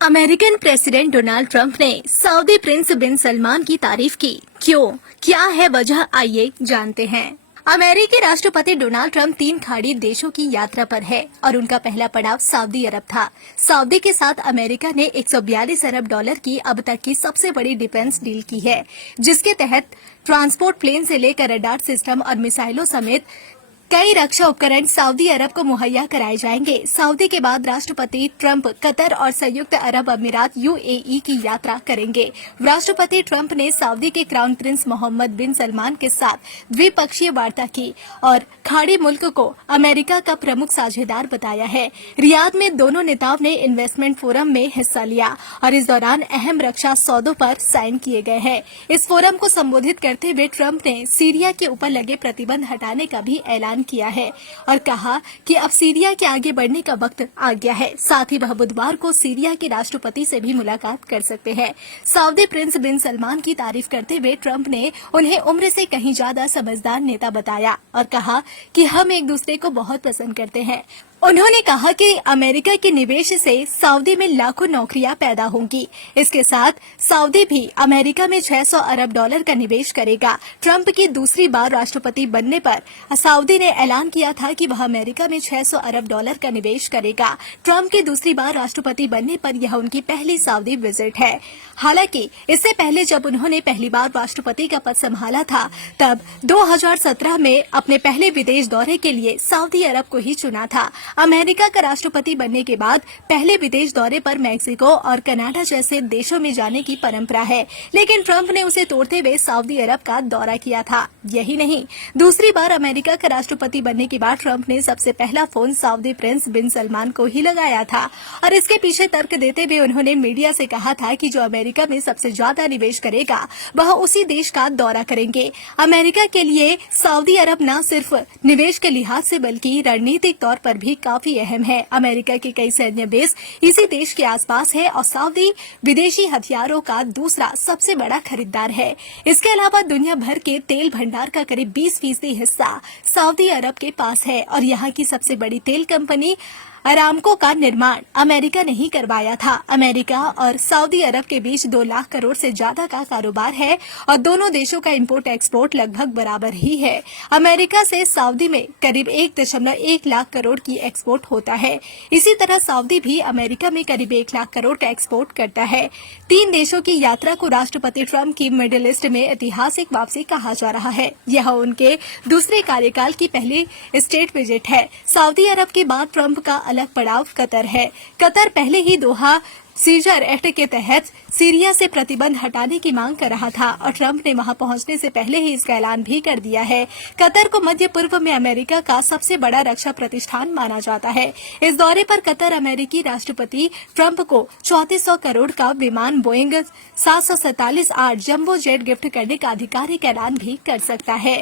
American president Donald Trump ने Saudi Prince बिन सलमान की तारीफ की। क्यों? क्या है वजह? आइए जानते हैं। अमेरिकी राष्ट्रपति डोनाल्ड ट्रंप 3 खाड़ी देशों की यात्रा पर है और उनका पहला पड़ाव सऊदी अरब था। सऊदी के साथ अमेरिका ने 142 अरब डॉलर की अब तक की सबसे बड़ी डिफेंस डील की है, जिसके तहत ट्रांसपोर्ट प्लेन से लेकर रडार सिस्टम और मिसाइलों समेत कई रक्षा उपकरण सऊदी अरब को मुहैया कराए जाएंगे। सऊदी के बाद राष्ट्रपति ट्रंप कतर और संयुक्त अरब अमीरात यूएई की यात्रा करेंगे। राष्ट्रपति ट्रंप ने सऊदी के क्राउन प्रिंस मोहम्मद बिन सलमान के साथ द्विपक्षीय वार्ता की और खाड़ी मुल्क को अमेरिका का प्रमुख साझेदार बताया है। रियाद में दोनों नेताओं ने इन्वेस्टमेंट फोरम में हिस्सा लिया और इस दौरान अहम रक्षा सौदों पर साइन किए गए हैं। इस फोरम को संबोधित करते हुए ट्रंप ने सीरिया के ऊपर लगे प्रतिबंध हटाने का भी ऐलान किया है और कहा कि अब सीरिया के आगे बढ़ने का वक्त आ गया है। साथ ही वह बुधवार को सीरिया के राष्ट्रपति से भी मुलाकात कर सकते हैं। सऊदी प्रिंस बिन सलमान की तारीफ करते हुए ट्रंप ने उन्हें उम्र से कहीं ज्यादा समझदार नेता बताया और कहा कि हम एक दूसरे को बहुत पसंद करते हैं। उन्होंने कहा कि अमेरिका के निवेश से सऊदी में लाखों नौकरियां पैदा होंगी। इसके साथ सऊदी भी अमेरिका में 600 अरब डॉलर का निवेश करेगा। ट्रंप की दूसरी बार राष्ट्रपति बनने पर सऊदी ने ऐलान किया था कि वह अमेरिका में 600 अरब डॉलर का निवेश करेगा। ट्रंप की दूसरी बार राष्ट्रपति बनने पर यह उनकी पहली सऊदी विजिट है। हालांकि इससे पहले जब उन्होंने पहली बार राष्ट्रपति का पद संभाला था, तब 2017 में अपने पहले विदेश दौरे के लिए सऊदी अरब को ही चुना था। अमेरिका का राष्ट्रपति बनने के बाद पहले विदेश दौरे पर मैक्सिको और कनाडा जैसे देशों में जाने की परंपरा है, लेकिन ट्रंप ने उसे तोड़ते हुए सऊदी अरब का दौरा किया था। यही नहीं, दूसरी बार अमेरिका का राष्ट्रपति बनने के बाद ट्रंप ने सबसे पहला फोन सऊदी प्रिंस बिन सलमान को ही लगाया था और इसके पीछे तर्क देते हुए उन्होंने मीडिया से कहा था कि जो अमेरिका में सबसे ज्यादा निवेश करेगा वह उसी देश का दौरा करेंगे। अमेरिका के लिए सऊदी अरब न सिर्फ निवेश के लिहाज से बल्कि रणनीतिक तौर पर भी काफी अहम है। अमेरिका के कई सैन्य बेस इसी देश के आसपास है और सऊदी विदेशी हथियारों का दूसरा सबसे बड़ा खरीदार है। इसके अलावा दुनिया भर के तेल भंडार का करीब 20% हिस्सा सऊदी अरब के पास है और यहाँ की सबसे बड़ी तेल कंपनी अरामको का निर्माण अमेरिका ने ही करवाया था। अमेरिका और सऊदी अरब के बीच 2 लाख करोड़ से ज्यादा का कारोबार है और दोनों देशों का इंपोर्ट एक्सपोर्ट लगभग बराबर ही है। अमेरिका से सऊदी में करीब 1.1 लाख करोड़ की एक्सपोर्ट होता है। इसी तरह सऊदी भी अमेरिका में करीब 1 लाख करोड़ का एक्सपोर्ट करता है। 3 देशों की यात्रा को राष्ट्रपति ट्रंप की मिडिल ईस्ट में ऐतिहासिक वापसी कहा जा रहा है। यह उनके दूसरे कार्यकाल की पहली स्टेट विजिट है। सऊदी अरब के बाद ट्रंप का अलग पड़ाव कतर है। कतर पहले ही दोहा सीजर एक्ट के तहत सीरिया से प्रतिबंध हटाने की मांग कर रहा था और ट्रंप ने वहां पहुंचने से पहले ही इसका ऐलान भी कर दिया है। कतर को मध्य पूर्व में अमेरिका का सबसे बड़ा रक्षा प्रतिष्ठान माना जाता है। इस दौरे पर कतर अमेरिकी राष्ट्रपति ट्रंप को 3400 करोड़ का विमान बोइंग 747-8 जंबो जेट गिफ्ट करने का आधिकारिक ऐलान भी कर सकता है।